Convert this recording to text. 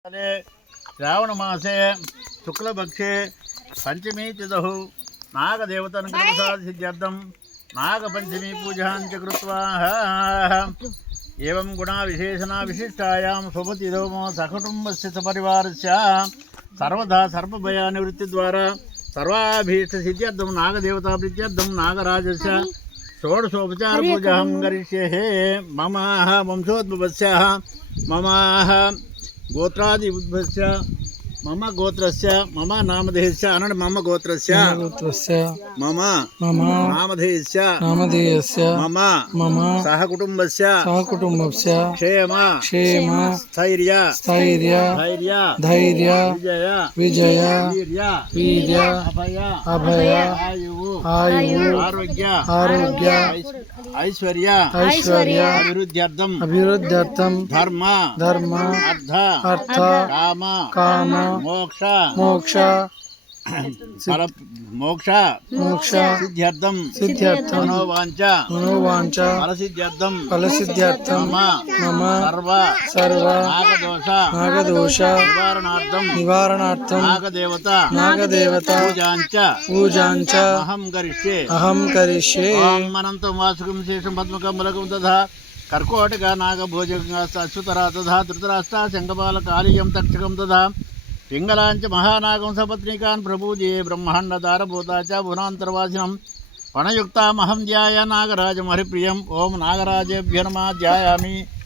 श्रावण मासे शुक्लपक्षे पंचमी तिथौ नागदेवतानुग्रहसाधसिद्ध्यर्थं नागपंचमी पूजां च कृत्वा एवं गुणाविशेषणा विशिष्टायां शुभतिथौ सकुटुम्बस्य सपरिवारस्य सर्वदा सर्वभयनिवृत्तिद्वारा सर्वाभीष्टसिद्ध्यर्थं नागदेवताप्रीत्यर्थं नागराजस्य षोडशोपचारपूजां करिष्ये। मम वंशोद्भवस्य मम गोत्रादि उद्भवस्य मम गोत्रस्य मम नामधेयस्य अनड मम गोत्रस्य मम नामधेयस्य मम सहकुटुम्बस्य क्षेम स्थैर्य धैर्य विजय वीर्य अभय आयु आरोग्य ऐश्वर्य अभिवृद्ध्यर्थं धर्म अर्थ काम मोक्ष सिद्ध्यर्थं मनोवांच फलसिद्ध्यर्थं मम सर्व नागदोष निवारणार्थं नागदेवता पूजांच अहं करिष्ये। ओम अनंतं वासुकं शेषं पद्मकं बलकं तथा कर्कोटक नागभोजकं अच्युतरा तथा धृतराष्ट्र शंखपालकालियं तक्षकं तथा पिंगलांच महानागं सपत्नीकान् प्रपूज्ये ब्रह्मांडदारभूता च भुवनान्तर्वासिनं पणयुक्तामहं ध्याय नागराजं हरिप्रियम्। ओम नागराजेभ्यो नमः ध्यायामि